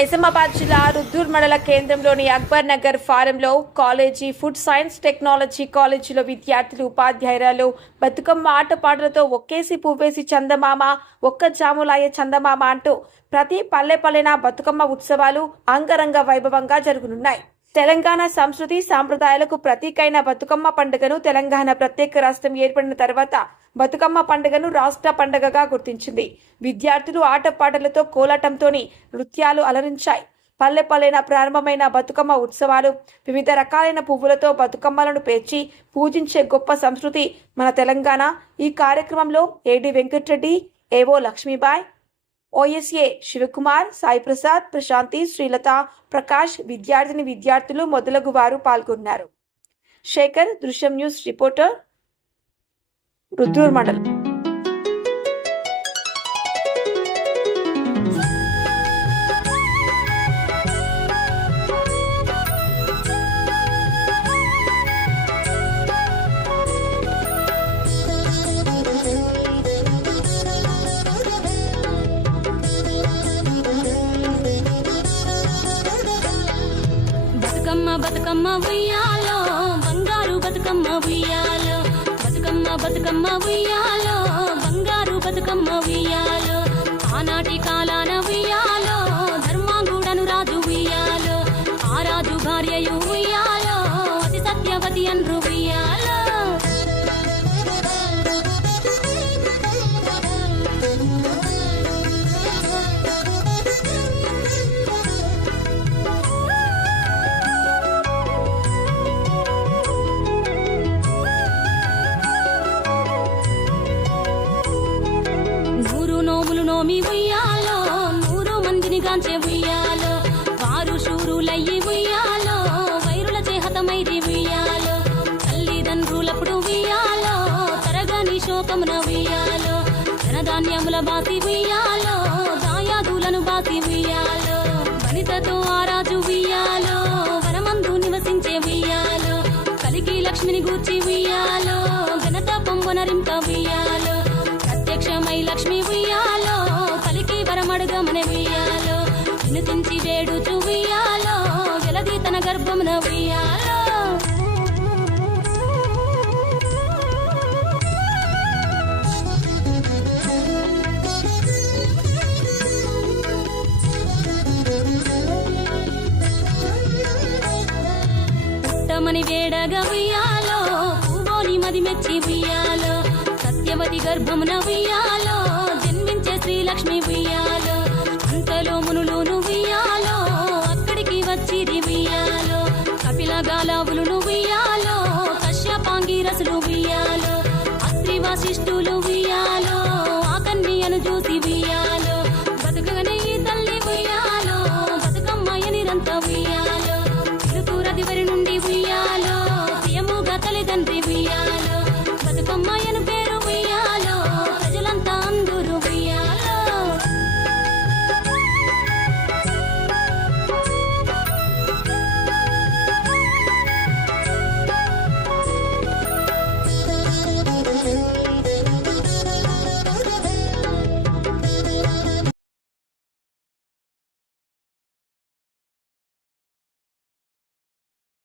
నిజామాబాద్ జిల్లా రుద్దూర్ మండల కేంద్రంలోని అక్బర్ నగర్ ఫారంలో కాలేజీ ఫుడ్ సైన్స్ టెక్నాలజీ కాలేజీలో విద్యార్థులు ఉపాధ్యాయురాలు బతుకమ్మ ఆటపాటలతో ఒక్కేసి పువ్వేసి చందమామ ఒక్క జాములాయ చందమామ అంటూ ప్రతి పల్లెపల్లెన బతుకమ్మ ఉత్సవాలు అంగరంగ వైభవంగా జరుగునున్నాయి. తెలంగాణ సంస్కృతి సాంప్రదాయాలకు ప్రతీకైన బతుకమ్మ పండుగను తెలంగాణ ప్రత్యేక రాష్ట్రం ఏర్పడిన తర్వాత బతుకమ్మ పండుగను రాష్ట్ర పండుగగా గుర్తించింది. విద్యార్థులు ఆటపాటలతో కోలాటంతోని నృత్యాలు అలరించాయి. పల్లె పల్లెన ప్రారంభమైన బతుకమ్మ ఉత్సవాలు వివిధ రకాలైన పువ్వులతో బతుకమ్మలను పేర్చి పూజించే గొప్ప సంస్కృతి మన తెలంగాణ. ఈ కార్యక్రమంలో ఏడి వెంకటరెడ్డి, ఏవో లక్ష్మీబాయ్, ఓఎస్ఏ శివకుమార్, సాయి ప్రసాద్, ప్రశాంతి, శ్రీలత, ప్రకాష్, విద్యార్థులు మొదలగు వారు పాల్గొన్నారు. శేఖర్, దృశ్యం న్యూస్ రిపోర్టర్, రుద్దూర్ మండలం. బతుకమ్మ ఉయ్యాలో బంగారు బతుకమ్మ ఉయ్యాలో, బతుకమ్మ ఉయ్యాలో బంగారు బతుకమ్మ ఉయ్యాలో, ఆనాటి కాలాన ఉయ్యాలో ధర్మాంగుడను రాజు ఉయ్యాలో, ఆ రాజు భార్యయు ఉయ్యాలో అతి సత్యవతి అన్రు ఉయ్యాలో. నోమి ఉయ్యాలో 100 మందిని గాంచే ఉయ్యాలో, వారు శూరులయ్యి ఉయ్యాలో వైరుల చేహతమైరి ఉయ్యాలో, తల్లిదండ్రులప్పుడు ఉయ్యాలో తరగని శోకమున ఉయ్యాలో, ధనధాన్యముల బాసి ఉయ్యాలో దాయాదులను బాసి ఉయ్యాలో, వనితతో ఆరాజు ఉయ్యాలో వనమందు నివసించే ఉయ్యాలో, కలికి లక్ష్మిని గూర్చి ఉయ్యాలో ఘనత పొంగునరింప ఉయ్యాలో, ప్రత్యక్షమై లక్ష్మి ఉయ్యాలో పలికి వరమడుగమన ఉయ్యాలో, వినుతించి వేడుచు ఉయ్యాలో వెలది తన గర్భమున ఉయ్యాలో. పుట్టమని వేడగా ఉయ్యాలో పూవోని మది మెచ్చి ఉయ్యాలో, సత్యవతి గర్భమున ఉయ్యాలో జన్మించే శ్రీలక్ష్మి ఉయ్యాలో, అంతలో మునులును ఉయ్యాలో అక్కడికి వచ్చిరి ఉయ్యాలో, కపిల గాలావులు ఉయ్యాలో కశ్యపాంగి రసులు ఉయ్యాలో, అత్రి వశిష్ఠులు ఉయ్యాలో ఆ కన్యను చూసి ఉయ్యాలో, బతుకగనే ఈ తల్లి ఉయ్యాలో బతుకమ్మ నిరంత ఉయ్యాలో.